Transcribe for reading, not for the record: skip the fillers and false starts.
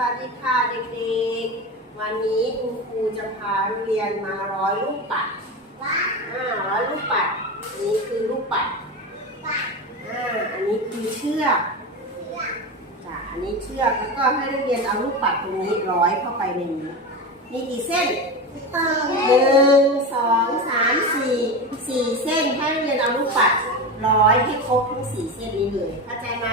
วัสดีค่ะเด็กๆวันนี้คุณครูจะพาเรียนมาร้อยลูกปัดร้อยลูกปัดอันนี้คือลูกปัดอันนี้คือเชือกจ้ะอันนี้เชือกแล้วก็ให้นักเรียนเอาลูกปัดตรงนี้ร้อยเข้าไปในนี้มีกี่เส้น1 2 3 4 4 เส้นให้นักเรียนเอาลูกปัดร้อยให้ครบทั้ง4 เส้นนี้เลยเข้าใจไหม